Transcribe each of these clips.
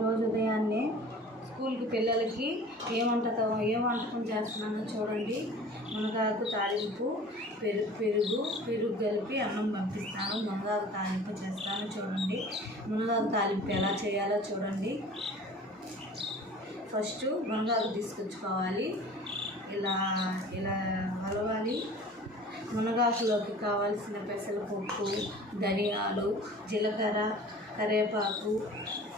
రోజు ఉదయాన్నే స్కూల్కి పిల్లలకి ఏ వంటకం ఏ వంటకం చేస్తున్నానో చూడండి. మునగాకు తాలింపు పెరుగు పెరుగు పెరుగు కలిపి అన్నం పంపిస్తాను. మునగాకు తాలింపు చేస్తాను చూడండి. మునగాకు తాలింపు ఎలా చేయాలో చూడండి. ఫస్ట్ మునగాకు తీసుకొచ్చుకోవాలి. ఇలా ఇలా కలవాలి మునగాకులోకి కావాల్సిన పెసరపప్పు ధనియాలు జీలకర్ర కరివేపాకు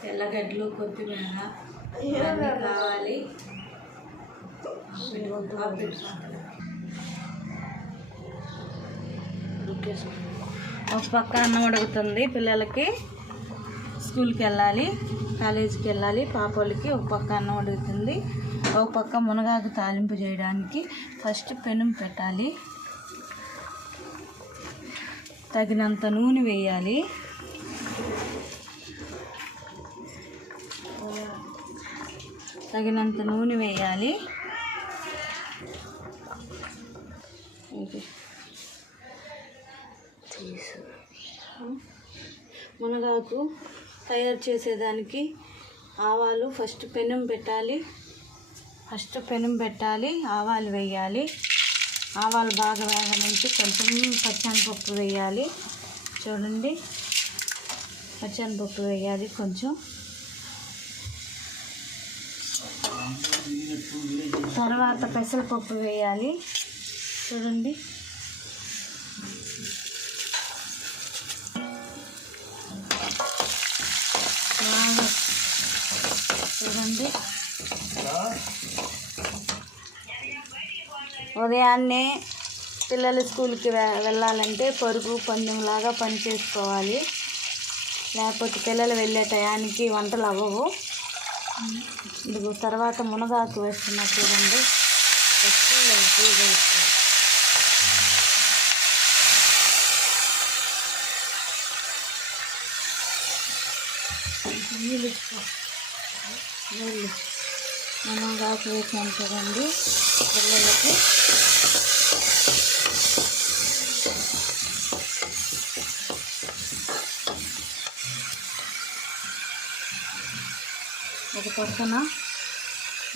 తెల్లగడ్డలు కొత్తిమీర ఇవన్నీ కావాలి. ఒక పక్క అన్నం ఉడుకుతుంది పిల్లలకి. స్కూల్కి వెళ్ళాలి కాలేజీకి వెళ్ళాలి. పాపలకి ఒక పక్క అన్నం ఉడుకుతుంది. ఒక పక్క మునగాకు తాలింపు చేయడానికి ఫస్ట్ పెనం పెట్టాలి. తగినంత నూనె వేయాలి. తగినంత నూనె వేయాలి. తీసు మునగాకు తయారు చేసేదానికి ఆవాలు ఫస్ట్ పెనం పెట్టాలి. ఫస్ట్ పెనం పెట్టాలి ఆవాలు వేయాలి. ఆవాలు బాగా వేగనుంచి కొంచెం పచ్చనిపప్పు వేయాలి. చూడండి పచ్చనిపప్పు వేయాలి కొంచెం. తర్వాత పెసరపప్పు వేయాలి. చూడండి. బాగా చూడండి. ఉదయాన్నే పిల్లలు స్కూల్కి వెళ్ళాలంటే పరుగు పందెంలాగా పని చేసుకోవాలి. లేకపోతే పిల్లలు వెళ్ళే టయానికి వంటలు అవ్వవు. ఇదిగో తర్వాత మునగాకు వేస్తున్నా చూడండి. నీళ్ళు నీళ్ళు మునగాకు వేసాను చూడండి. పిల్లలకి ఒక పక్కన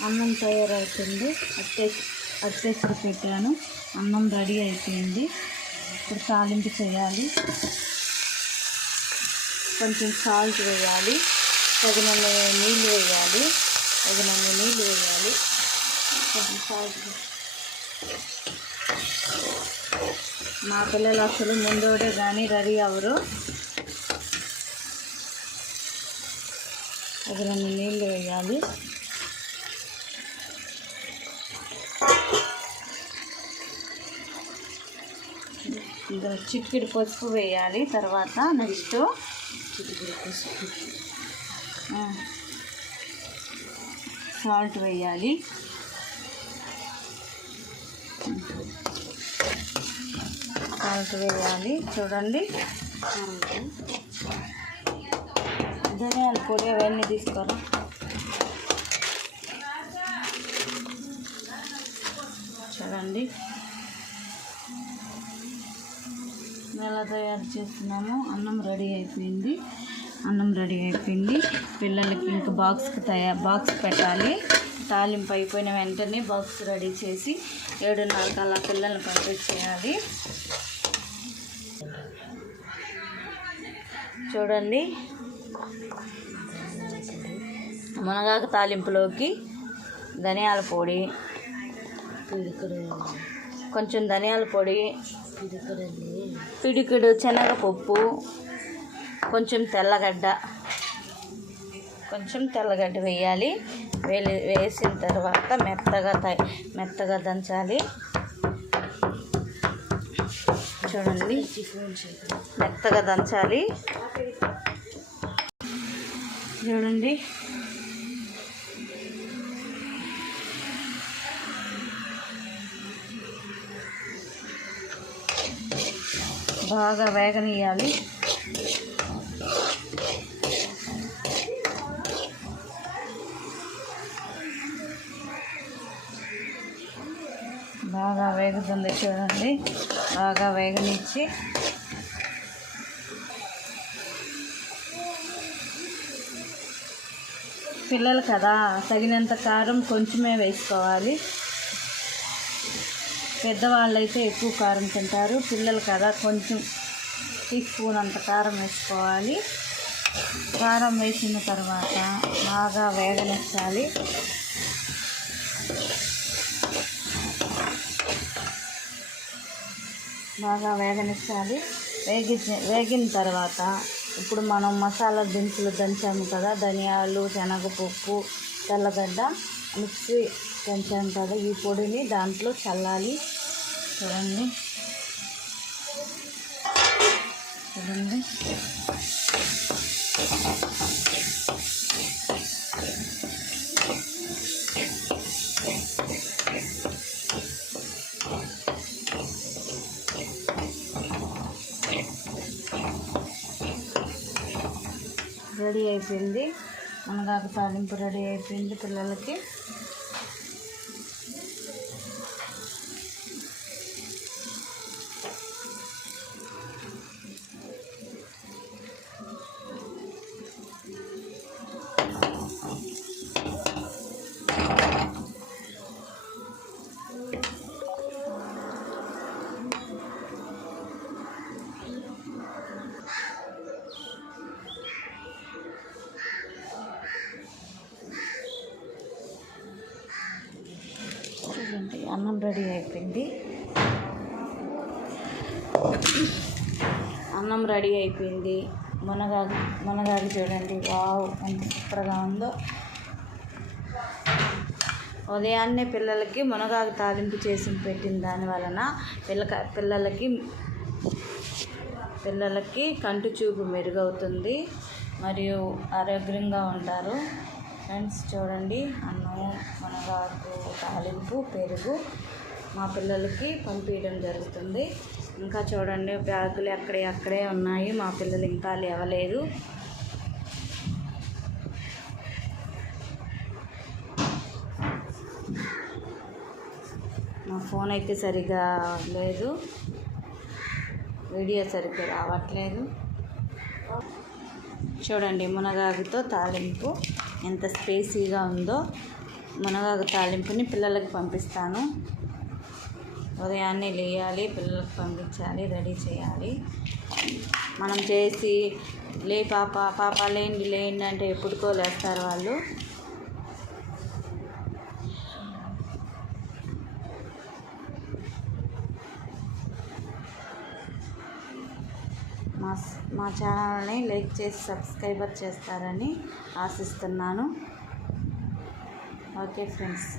అన్నం తయారవుతుంది అట్టే అట్టేసరి పెట్టాను అన్నం రెడీ అయిపోయింది. ఇప్పుడు తాలింపు చేయాలి. కొంచెం సాల్ట్ వేయాలి. తగినన్ని నీళ్ళు వేయాలి. తగినన్ని నీళ్ళు వేయాలి. కొంచెం సాల్ట్ మా పిల్లలు అసలు ముందోడే కానీ రెడీ అవ్వరు తగినన్ని నీళ్ళు వేయాలి. చిటికెడు పసుపు వేయాలి. తర్వాత నెక్స్ట్ సాల్ట్ వేయాలి. సాల్ట్ వేయాలి. చూడండి. ధనియాల పొడి అవన్నీ తీసుకోరా? చూడండి. ఎలా తయారు చేస్తున్నాము అన్నం రెడీ అయిపోయింది. అన్నం రెడీ అయిపోయింది. పిల్లలకి ఇంకా బాక్స్కి తయారు బాక్స్ పెట్టాలి. తాలింపు అయిపోయిన వెంటనే బాక్స్ రెడీ చేసి ఏడున్నర అలా పిల్లల్ని పంపించేయాలి. చూడండి. మునగాకు తాలింపులోకి ధనియాల పొడి కొంచెం ధనియాల పొడి పిడికిడు శనగపప్పు కొంచెం తెల్లగడ్డ కొంచెం తెల్లగడ్డ వేయాలి. వేలి వేసిన తర్వాత మెత్తగా త మెత్తగా దంచాలి. చూడండి. మెత్తగా దంచాలి. చూడండి. బాగా వేగనీయాలి బాగా వేగుతుంది చూడండి. బాగా వేగనిచ్చి పిల్లలు కదా తగినంత కారం కొంచెమే వేసుకోవాలి. పెద్దవాళ్ళు అయితే ఎక్కువ కారం తింటారు పిల్లలు కదా కొంచెం టీ స్పూన్ అంత కారం వేసుకోవాలి. కారం వేసిన తర్వాత బాగా వేగనిచ్చాలి బాగా వేగనిచ్చాలి వేగి వేగిన తర్వాత ఇప్పుడు మనం మసాలా దినుసులు దంచాము కదా ధనియాలు శనగపప్పు తెల్లగడ్డ మిక్సీ దంచాము కదా ఈ పొడిని దాంట్లో చల్లాలి. చూడండి. చూడండి. రెడీ అయిపోయింది. మునగాకు తాలింపు రెడీ అయిపోయింది పిల్లలకి. చూడండి అన్నం రెడీ అయిపోయింది. అన్నం రెడీ అయిపోయింది. మునగాకు మునగాకు చూడండి. వావ్ ఎంత సూపర్గా ఉందో. ఉదయాన్నే పిల్లలకి మునగాకు తాలింపు చేసి పెట్టిన దాని వలన పిల్లక పిల్లలకి పిల్లలకి కంటి చూపు మెరుగవుతుంది. మరియు ఆరోగ్యంగా ఉంటారు. ఫ్రెండ్స్ చూడండి. అన్నము మనగాకు తాలింపు పెరుగు మా పిల్లలకి పంపించడం జరుగుతుంది. ఇంకా చూడండి బ్యాగులు అక్కడే అక్కడే ఉన్నాయి. మా పిల్లలు ఇంకా లేవలేదు. నా ఫోన్ అయితే సరిగా లేదు. వీడియో సరిగ్గా రావట్లేదు. చూడండి మునగాకుతో తాలింపు. ఎంత స్పేసీగా ఉందో మునగాకు తాలింపుని పిల్లలకి పంపిస్తాను. ఉదయాన్నే లేయాలి పిల్లలకు పంపించాలి రెడీ చేయాలి. మనం చేసి లే పాప పాప లేండి లేండి అంటే ఎప్పుడుకో లేస్తారు వాళ్ళు మా మా ఛానల్ని లైక్ చేసి సబ్స్క్రైబర్ చేస్తారని ఆశిస్తున్నాను. Okay friends.